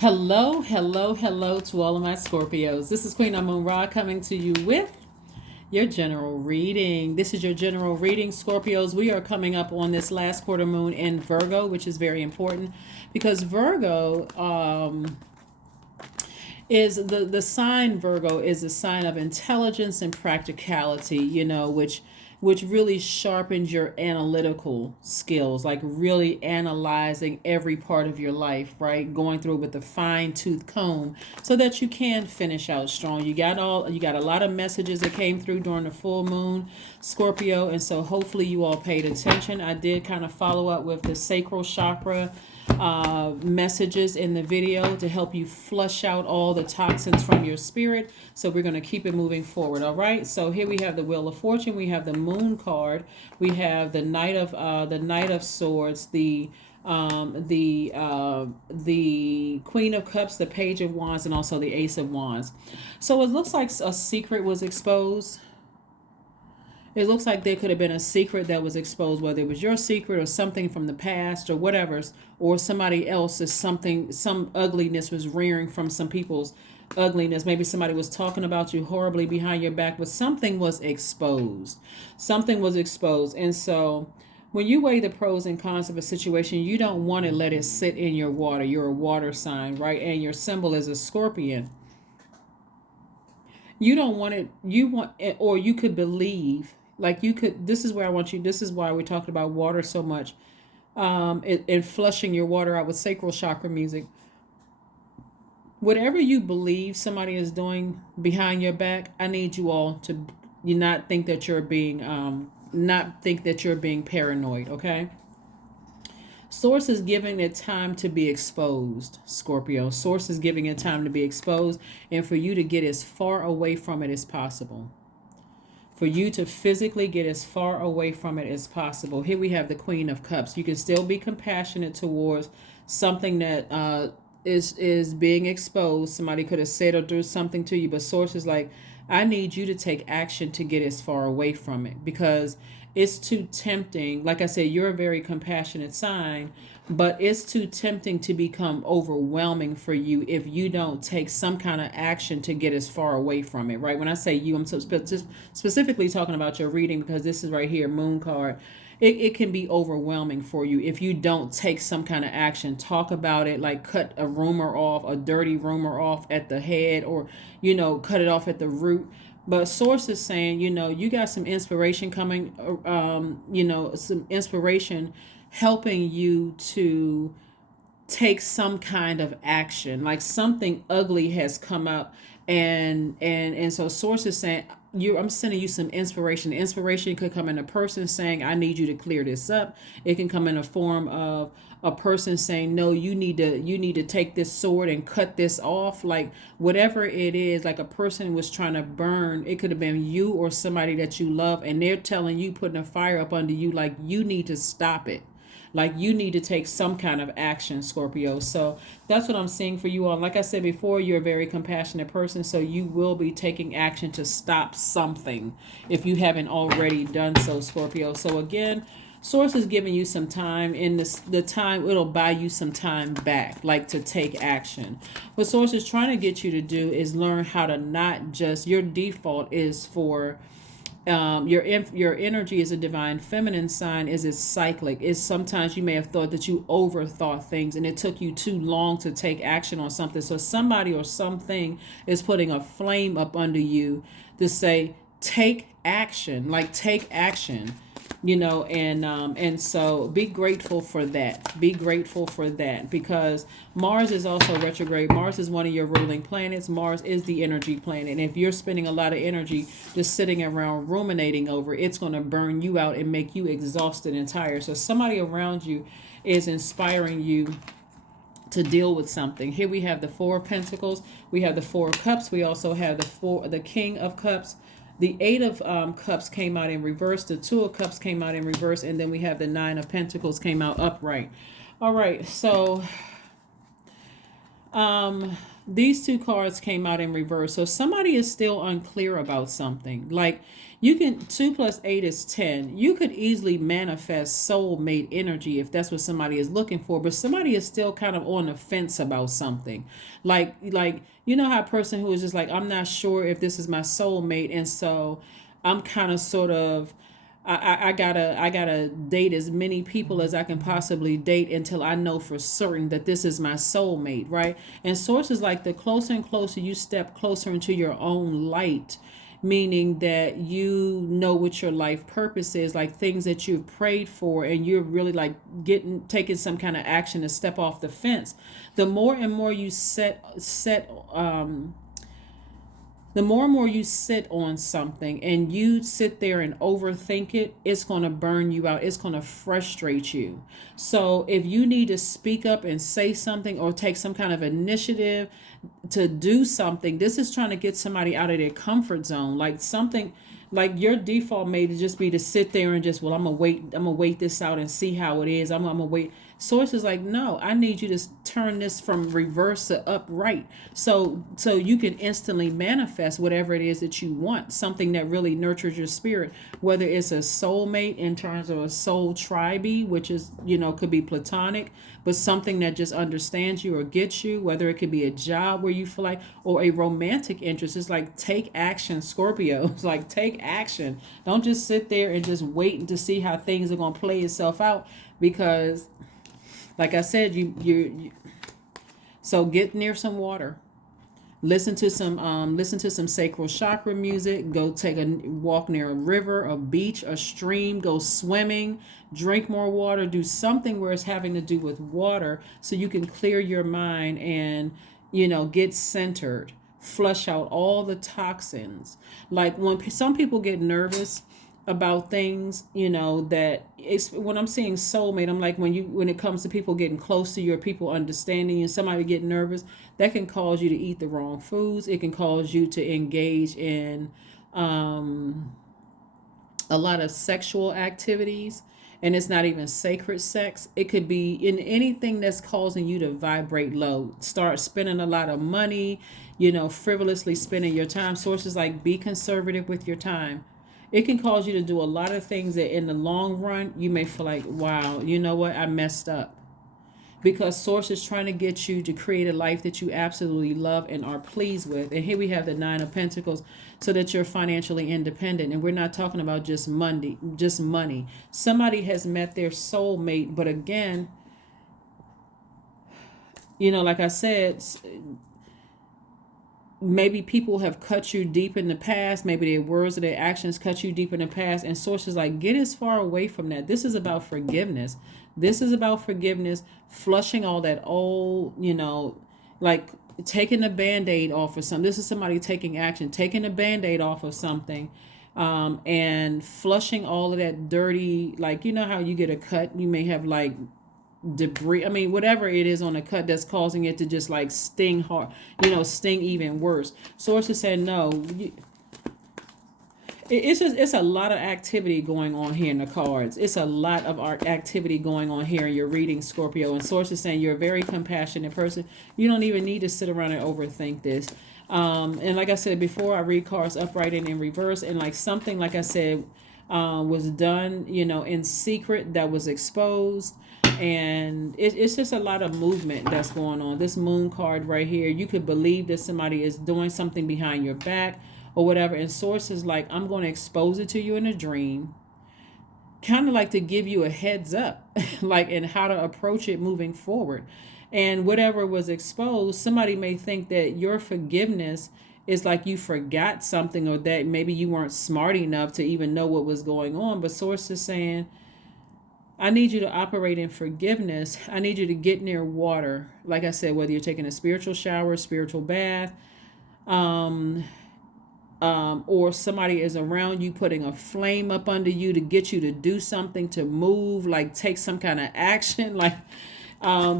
Hello, hello, hello to all of my Scorpios. This is Queen Amun Ra coming to you with your general reading. This is your general reading, Scorpios. We are coming up on this last quarter moon in Virgo, which is very important because Virgo is the sign. Virgo is a sign of intelligence and practicality, which really sharpens your analytical skills, like really analyzing every part of your life, right? Going through it with a fine-tooth comb so that you can finish out strong. You got a lot of messages that came through during the full moon, Scorpio, and so hopefully you all paid attention. I did kind of follow up with the sacral chakra messages in the video to help you flush out all the toxins from your spirit. So we're going to keep it moving forward. All right. So here we have the Wheel of Fortune. We have the Moon card. We have the Knight of Swords. The Queen of Cups, the Page of Wands, and also the Ace of Wands. So it looks like a secret was exposed. It looks like there could have been a secret that was exposed, whether it was your secret or something from the past or whatever, or somebody else's something, some ugliness was rearing from some people's ugliness. Maybe somebody was talking about you horribly behind your back, but something was exposed. Something was exposed. And so when you weigh the pros and cons of a situation, you don't want to let it sit in your water. You're a water sign, right? And your symbol is a scorpion. You don't want it, you want it, or you could believe, like you could, this is where I want you, this is why we talked about water so much, and flushing your water out with sacral chakra music. Whatever you believe somebody is doing behind your back, I need you all to you not think that you're being not think that you're being paranoid, okay? Source is giving it time to be exposed, Scorpio. Source is giving it time to be exposed and for you to get as far away from it as possible. For you to physically get as far away from it as possible. Here we have the Queen of Cups. You can still be compassionate towards something that is being exposed. Somebody could have said or do something to you, but Source is like, I need you to take action to get as far away from it because it's too tempting. Like I said, you're a very compassionate sign, but it's too tempting to become overwhelming for you if you don't take some kind of action to get as far away from it, right? When I say you, I'm just specifically talking about your reading because this is right here, Moon card. It can be overwhelming for you if you don't take some kind of action. Talk about it, like cut a rumor off, a dirty rumor off at the head, or cut it off at the root. But Source is saying, you got some inspiration coming, some inspiration helping you to take some kind of action, like something ugly has come up, and so Source is saying, I'm sending you some inspiration. Inspiration could come in a person saying, I need you to clear this up. It can come in a form of a person saying, no, you need to take this sword and cut this off. Like whatever it is, like a person was trying to burn, it could have been you or somebody that you love, and they're telling you, putting a fire up under you, like you need to stop it. Like you need to take some kind of action, Scorpio. So that's what I'm seeing for you all. Like I said before, you're a very compassionate person, so you will be taking action to stop something if you haven't already done so, Scorpio. So again, Source is giving you some time. In the time, it'll buy you some time back, like to take action. What Source is trying to get you to do is learn how to not just, your default is for your energy is a divine feminine sign, is it's cyclic. Is sometimes you may have thought that you overthought things and it took you too long to take action on something. So somebody or something is putting a flame up under you to say, take action, like take action. And so be grateful for that. Be grateful for that because Mars is also retrograde. Mars is one of your ruling planets. Mars is the energy planet, and if you're spending a lot of energy just sitting around ruminating over it, it's going to burn you out and make you exhausted and tired. So somebody around you is inspiring you to deal with something. Here we have the Four of Pentacles, we have the Four of Cups, we also have the King of Cups. The Eight of Cups came out in reverse. The Two of Cups came out in reverse. And then we have the Nine of Pentacles came out upright. All right. So Um, these two cards came out in reverse. So somebody is still unclear about something. Like you can 2 plus 8 is 10. You could easily manifest soulmate energy if that's what somebody is looking for, but somebody is still kind of on the fence about something. Like you know how a person who is just like, I'm not sure if this is my soulmate, and so I'm kind of sort of I gotta date as many people as I can possibly date until I know for certain that this is my soulmate, right? And sources like the closer and closer you step closer into your own light, meaning that you know what your life purpose is, like things that you've prayed for, and you're really like taking some kind of action to step off the fence. The more and more you the more and more you sit on something and you sit there and overthink it, it's going to burn you out. It's going to frustrate you. So if you need to speak up and say something or take some kind of initiative to do something, this is trying to get somebody out of their comfort zone. Like something like your default may just be to sit there and just, well, I'm gonna wait this out and see how it is. I'm gonna wait. Source is like, no, I need you to turn this from reverse to upright, so you can instantly manifest whatever it is that you want, something that really nurtures your spirit, whether it's a soulmate in terms of a soul tribe, which is, could be platonic, but something that just understands you or gets you, whether it could be a job where you feel like, or a romantic interest. It's like, take action, Scorpio. It's like, take action. Don't just sit there and just wait to see how things are going to play itself out, because like I said, so get near some water. Listen to some sacral chakra music. Go take a walk near a river, a beach, a stream. Go swimming. Drink more water. Do something where it's having to do with water, so you can clear your mind and get centered. Flush out all the toxins. Like when some people get nervous about things, that it's when I'm seeing soulmate, I'm like, when it comes to people getting close to you or people understanding you, and somebody get nervous, that can cause you to eat the wrong foods. It can cause you to engage in a lot of sexual activities, and it's not even sacred sex. It could be in anything that's causing you to vibrate low. Start spending a lot of money, frivolously spending your time. Sources like, be conservative with your time. It can cause you to do a lot of things that in the long run you may feel like, wow, you know what, I messed up. Because source is trying to get you to create a life that you absolutely love and are pleased with. And here we have the Nine of Pentacles, so that you're financially independent. And we're not talking about just money. Somebody has met their soulmate, but again, like I said, maybe people have cut you deep in the past. Maybe their words or their actions cut you deep in the past. And sources like, get as far away from that. This is about forgiveness. This is about forgiveness, flushing all that old, like taking the band-aid off of something. This is somebody taking action, taking the band-aid off of something, and flushing all of that dirty, like, how you get a cut, you may have like debris, whatever it is on the cut that's causing it to just like sting hard, sting even worse. Sources said, no, it's a lot of activity going on here in the cards. It's a lot of art activity going on here in your reading, Scorpio. And sources saying you're a very compassionate person. You don't even need to sit around and overthink this. And like I said before, I read cards upright and in reverse, and like something, like I said, was done, in secret, that was exposed. And it's just a lot of movement that's going on. This moon card right here, you could believe that somebody is doing something behind your back or whatever. And sources like, I'm going to expose it to you in a dream, kind of like to give you a heads up, like, and how to approach it moving forward. And whatever was exposed, somebody may think that your forgiveness is like you forgot something, or that maybe you weren't smart enough to even know what was going on. But sources saying, I need you to operate in forgiveness. I need you to get near water. Like I said, whether you're taking a spiritual shower, spiritual bath, or somebody is around you putting a flame up under you to get you to do something, to move, like take some kind of action, like,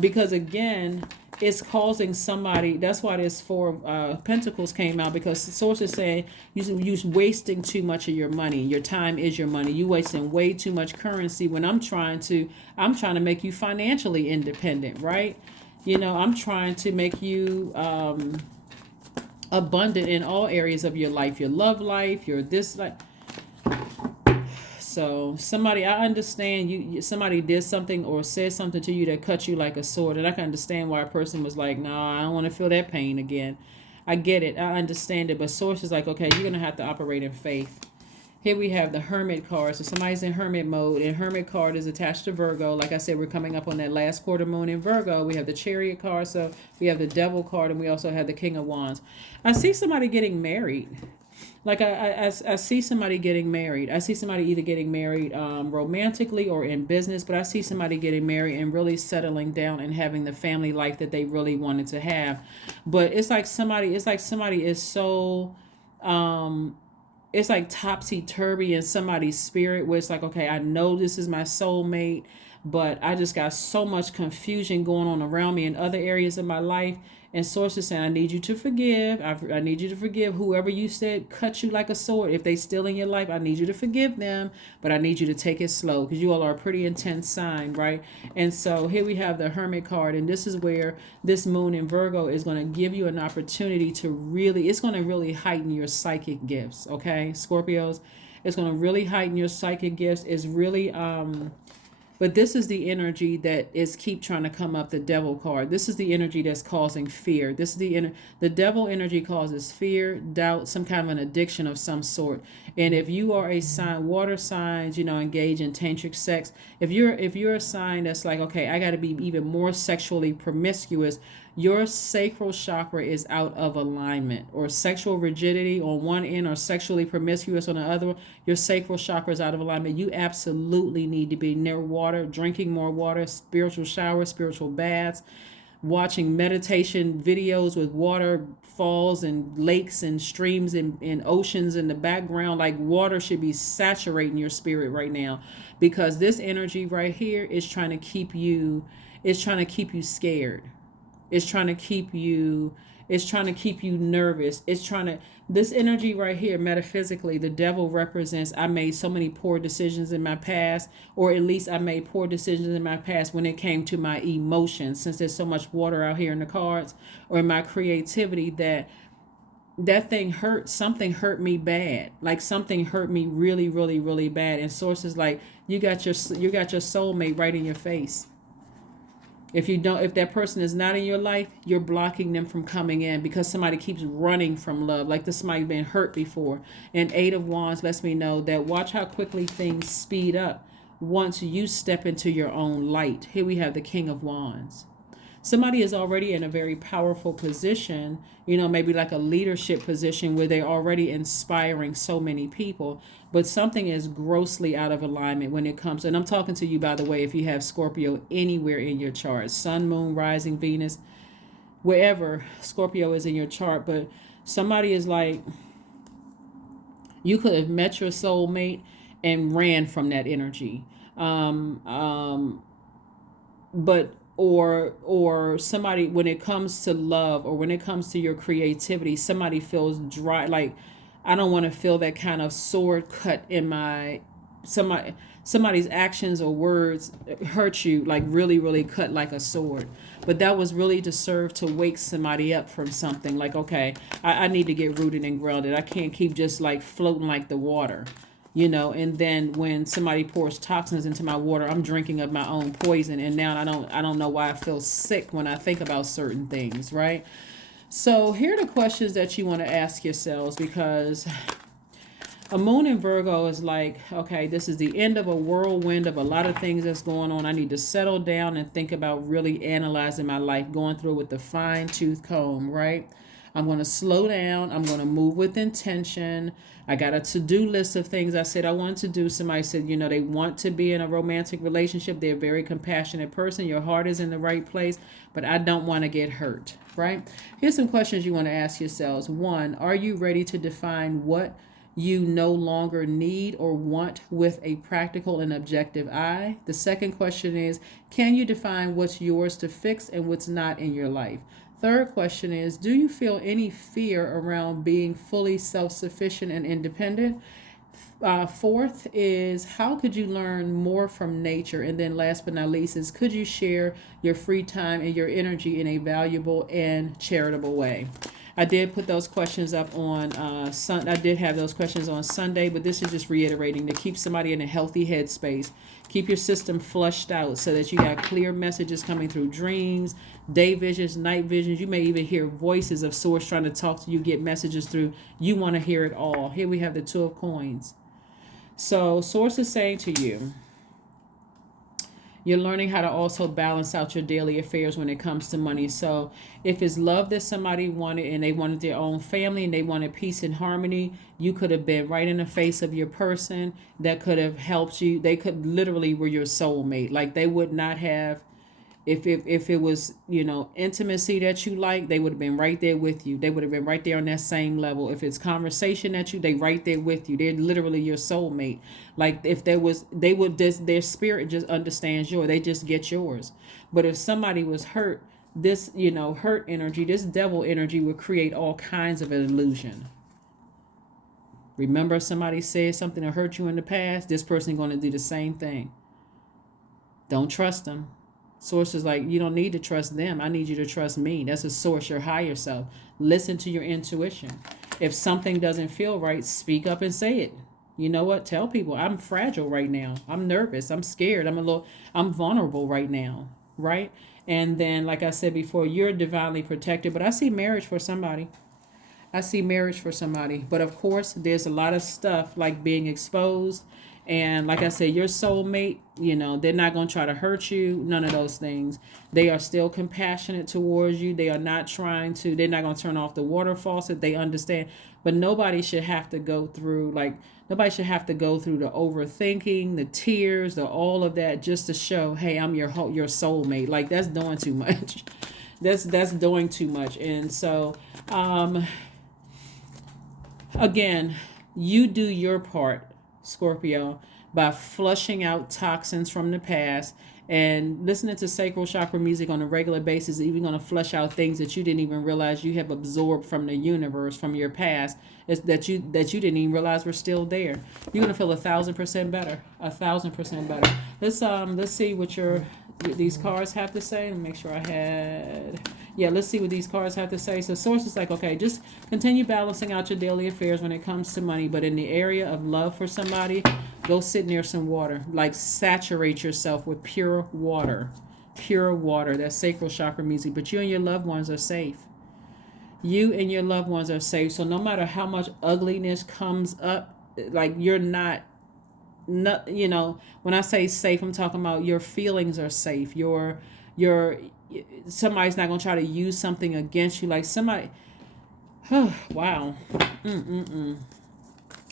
because again, it's causing somebody. That's why this Four of Pentacles came out, because the source is saying you're wasting too much of your money. Your time is your money. You wasting way too much currency when I'm trying to make you financially independent, right? I'm trying to make you abundant in all areas of your life, your love life, your this life. So somebody, I understand somebody did something or said something to you that cut you like a sword, and I can understand why a person was like, no, I don't want to feel that pain again. I get it, I understand it, but source is like, okay, you're gonna have to operate in faith. Here we have the Hermit card. So somebody's in Hermit mode, and Hermit card is attached to Virgo. Like I said, we're coming up on that last quarter moon in Virgo. We have the Chariot card, so we have the Devil card, and we also have the King of Wands. I see somebody getting married. Like I see somebody getting married. I see somebody either getting married romantically or in business, but I see somebody getting married and really settling down and having the family life that they really wanted to have. But it's like somebody is so it's like topsy-turvy in somebody's spirit, where it's like, okay, I know this is my soulmate, but I just got so much confusion going on around me in other areas of my life. And source is saying, I need you to forgive. I need you to forgive whoever you said cut you like a sword. If they still in your life, I need you to forgive them, but I need you to take it slow, because you all are a pretty intense sign, right? And so here we have the Hermit card, and this is where this moon in Virgo is going to give you an opportunity to really, it's going to really heighten your psychic gifts, okay, Scorpios? It's going to really heighten your psychic gifts. It's really but this is the energy that is keep trying to come up, the Devil card. This is the energy that's causing fear. This is the Devil energy causes fear, doubt, some kind of an addiction of some sort. And if you are a sign, water signs, engage in tantric sex. If you're a sign that's like, okay, I got to be even more sexually promiscuous, your sacral chakra is out of alignment, or sexual rigidity on one end or sexually promiscuous on the other. Your sacral chakra is out of alignment. You absolutely need to be near water, drinking more water, spiritual showers, spiritual baths, watching meditation videos with waterfalls and lakes and streams and oceans in the background. Like, water should be saturating your spirit right now, because this energy right here is trying to keep you, scared. It's trying to keep you nervous. This energy right here, metaphysically, the Devil represents, I made so many poor decisions in my past, or at least I made poor decisions in my past when it came to my emotions, since there's so much water out here in the cards, or in my creativity, that thing hurt. Something hurt me bad. Like, something hurt me really, really, really bad. And sources like, you got your soulmate right in your face. If that person is not in your life, you're blocking them from coming in, because somebody keeps running from love. Like, this might have been hurt before. And Eight of Wands lets me know that, watch how quickly things speed up once you step into your own light. Here we have the King of Wands. Somebody is already in a very powerful position, maybe like a leadership position, where they're already inspiring so many people, but something is grossly out of alignment when it comes. And I'm talking to you, by the way, if you have Scorpio anywhere in your chart, Sun, Moon, Rising, Venus, wherever Scorpio is in your chart. But somebody is like, you could have met your soulmate and ran from that energy. But or somebody, when it comes to love, or when it comes to your creativity, somebody feels dry. Like, I don't want to feel that kind of sword cut in my, somebody's actions or words hurt you, like really, really cut like a sword. But that was really to serve to wake somebody up from something. Like, okay, I need to get rooted and grounded. I can't keep just like floating like the water. And then when somebody pours toxins into my water, I'm drinking of my own poison, and now I don't know why I feel sick when I think about certain things, right? So here are the questions that you want to ask yourselves, because a moon in Virgo is like, okay, this is the end of a whirlwind of a lot of things that's going on. I need to settle down and think about really analyzing my life, going through it with the fine-tooth comb, right? I'm going to slow down. I'm going to move with intention. I got a to-do list of things I said I wanted to do. Somebody said, they want to be in a romantic relationship. They're a very compassionate person. Your heart is in the right place, but I don't want to get hurt, right? Here's some questions you want to ask yourselves. 1, are you ready to define what you no longer need or want with a practical and objective eye? The second question is, can you define what's yours to fix and what's not in your life? Third question is, do you feel any fear around being fully self-sufficient and independent? Fourth is, how could you learn more from nature? And then last but not least is, could you share your free time and your energy in a valuable and charitable way? I did put those questions up on I did have those questions on Sunday, but this is just reiterating to keep somebody in a healthy headspace. Keep your system flushed out so that you got clear messages coming through dreams, day visions, night visions. You may even hear voices of source trying to talk to you, get messages through. You want to hear it all. Here we have the Two of Coins. So source is saying to you, you're learning how to also balance out your daily affairs when it comes to money. So if it's love that somebody wanted and they wanted their own family and they wanted peace and harmony, you could have been right in the face of your person that could have helped you. They could literally were your soulmate. Like they would not have, if it was, intimacy that you like, they would have been right there with you. They would have been right there on that same level. If it's conversation that they right there with you. They're literally your soulmate. Like if they would just, their spirit just understands yours. They just get yours. But if somebody was hurt, this, hurt energy, this devil energy would create all kinds of an illusion. Remember, somebody said something that hurt you in the past, this person is going to do the same thing. Don't trust them. Source is like, you don't need to trust them. I need you to trust me. That's a source, your higher self. Listen to your intuition. If something doesn't feel right, speak up and say it. You know what? Tell people, I'm fragile right now. I'm nervous. I'm scared. I'm vulnerable right now. Right? And then, like I said before, you're divinely protected. But I see marriage for somebody. But of course, there's a lot of stuff like being exposed. And like I said, your soulmate, they're not going to try to hurt you. None of those things. They are still compassionate towards you. They're not going to turn off the water faucet. They understand. But nobody should have to go through the overthinking, the tears, all of that just to show, hey, I'm your soulmate. Like that's doing too much. That's doing too much. And so, again, you do your part, Scorpio, by flushing out toxins from the past and listening to sacral chakra music on a regular basis. Even going to flush out things that you didn't even realize you have absorbed from the universe, from your past, that you didn't even realize were still there. You're going to feel 1,000% better. 1,000% better. Let's see what these cards have to say. Let me make sure I had. Yeah, let's see what these cards have to say. So source is like, okay, just continue balancing out your daily affairs when it comes to money. But in the area of love for somebody, go sit near some water. Like saturate yourself with pure water. Pure water. That's sacral chakra music. But you and your loved ones are safe. You and your loved ones are safe. So no matter how much ugliness comes up, like you're not, when I say safe, I'm talking about your feelings are safe. Somebody's not going to try to use something against you. Like somebody, wow.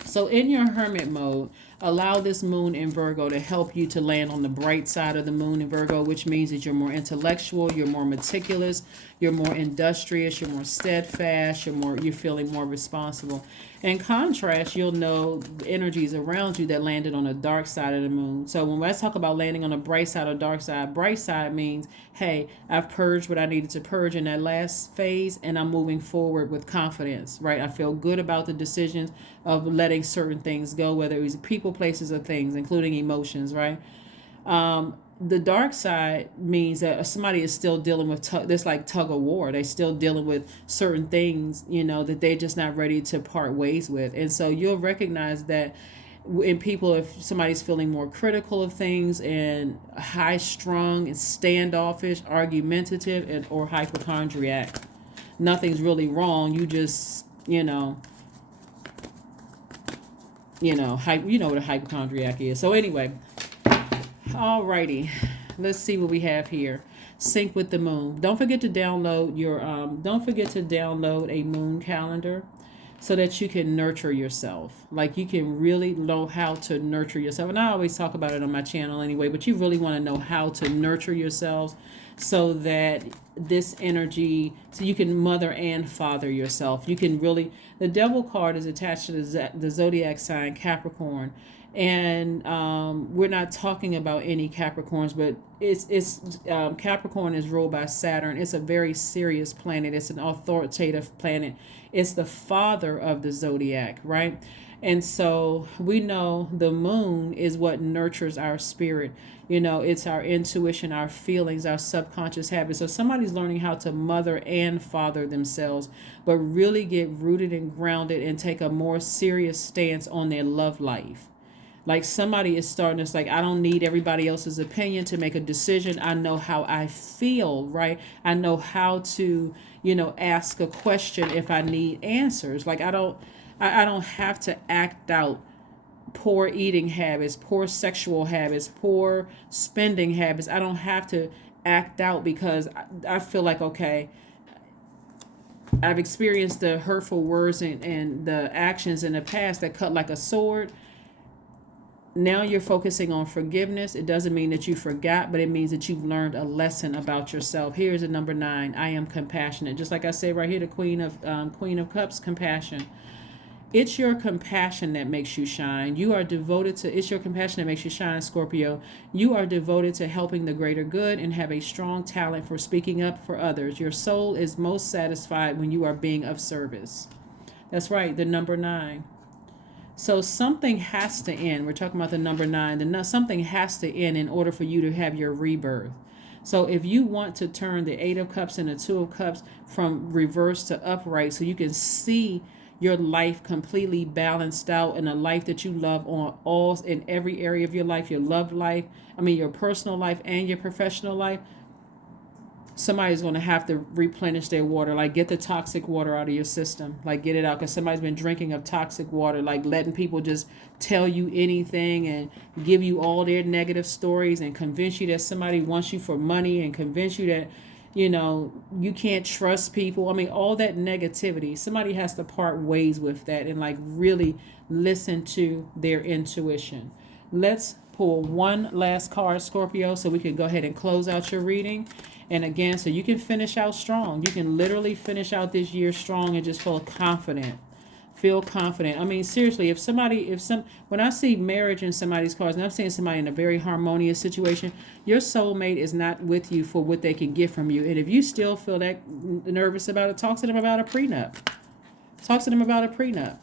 So in your hermit mode, allow this moon in Virgo to help you to land on the bright side of the moon in Virgo, which means that you're more intellectual, you're more meticulous, you're more industrious, you're more steadfast, you're feeling more responsible. In contrast, you'll know the energies around you that landed on the dark side of the moon. So when I talk about landing on the bright side or bright side means, hey, I've purged what I needed to purge in that last phase, and I'm moving forward with confidence, right? I feel good about the decisions of letting certain things go, whether it was people, places, or things, including emotions, right? The dark side means that somebody is still dealing with this like tug of war. They're still dealing with certain things, that they're just not ready to part ways with. And so you'll recognize that in people, if somebody's feeling more critical of things and high strung and standoffish, argumentative, or hypochondriac, nothing's really wrong. You just, you know what a hypochondriac is. So anyway, alrighty, let's see what we have here. Sync with the moon. Don't forget to download a moon calendar so that you can nurture yourself. Like you can really know how to nurture yourself. And I always talk about it on my channel anyway, but you really want to know how to nurture yourselves so that this energy, so you can mother and father yourself. You can really, the devil card is attached to the zodiac sign Capricorn. And we're not talking about any Capricorns, but it's Capricorn is ruled by Saturn. It's a very serious planet. It's an authoritative planet. It's the father of the zodiac, right? And so we know the moon is what nurtures our spirit. It's our intuition, our feelings, our subconscious habits. So somebody's learning how to mother and father themselves, but really get rooted and grounded and take a more serious stance on their love life. Like somebody is starting, it's like, I don't need everybody else's opinion to make a decision. I know how I feel, right? I know how to, ask a question if I need answers. Like I don't have to act out poor eating habits, poor sexual habits, poor spending habits. I don't have to act out because I feel like, okay, I've experienced the hurtful words and the actions in the past that cut like a sword. Now you're focusing on forgiveness. It doesn't mean that you forgot, but it means that you've learned a lesson about yourself. Here's a number 9. I am compassionate. Just like I say right here, the Queen of Cups, compassion. It's your compassion that makes you shine. You are devoted to, it's your compassion that makes you shine, Scorpio. You are devoted to helping the greater good and have a strong talent for speaking up for others. Your soul is most satisfied when you are being of service. That's right, the number 9. So something has to end. We're talking about the number 9. Something has to end in order for you to have your rebirth. So if you want to turn the 8 of Cups and the 2 of Cups from reverse to upright, so you can see your life completely balanced out and a life that you love on all in every area of your life, your love life, your personal life and your professional life, somebody's going to have to replenish their water. Like, get the toxic water out of your system. Like, get it out, because somebody's been drinking of toxic water, like letting people just tell you anything and give you all their negative stories and convince you that somebody wants you for money and convince you that you can't trust people. All that negativity. Somebody has to part ways with that and like really listen to their intuition. Let's pull one last card, Scorpio, so we can go ahead and close out your reading. And again, so you can finish out strong. You can literally finish out this year strong and just feel confident. Feel confident. Seriously, when I see marriage in somebody's cards, and I'm seeing somebody in a very harmonious situation, your soulmate is not with you for what they can get from you. And if you still feel that nervous about it, talk to them about a prenup. Talk to them about a prenup.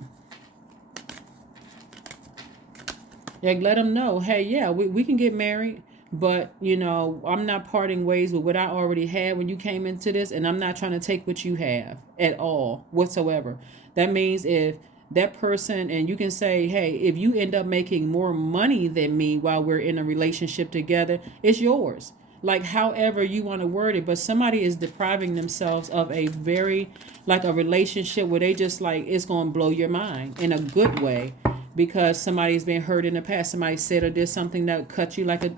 Like, let them know, hey, yeah, we can get married, but, I'm not parting ways with what I already had when you came into this, and I'm not trying to take what you have at all whatsoever. That means if that person, and you can say, hey, if you end up making more money than me while we're in a relationship together, it's yours. Like, however you want to word it, but somebody is depriving themselves of a very, like, a relationship where they just like, it's going to blow your mind in a good way, because somebody's been hurt in the past. Somebody said or did something that cut you like a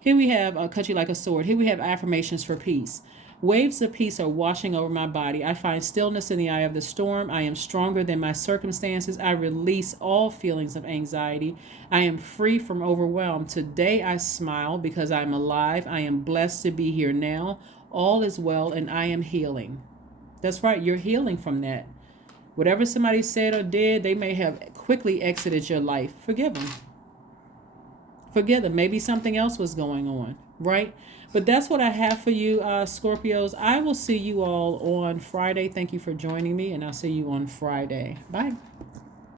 here we have cut you like a sword. Here we have affirmations for peace. Waves of peace are washing over my body. I find stillness in the eye of the storm. I am stronger than my circumstances. I release all feelings of anxiety. I am free from overwhelm. Today I smile because I'm alive. I am blessed to be here now. All is well and I am healing. That's right, you're healing from that. Whatever somebody said or did, they may have quickly exited your life. Forgive them. Forgive them. Maybe something else was going on, right? But that's what I have for you, Scorpios. I will see you all on Friday. Thank you for joining me, and I'll see you on Friday. Bye.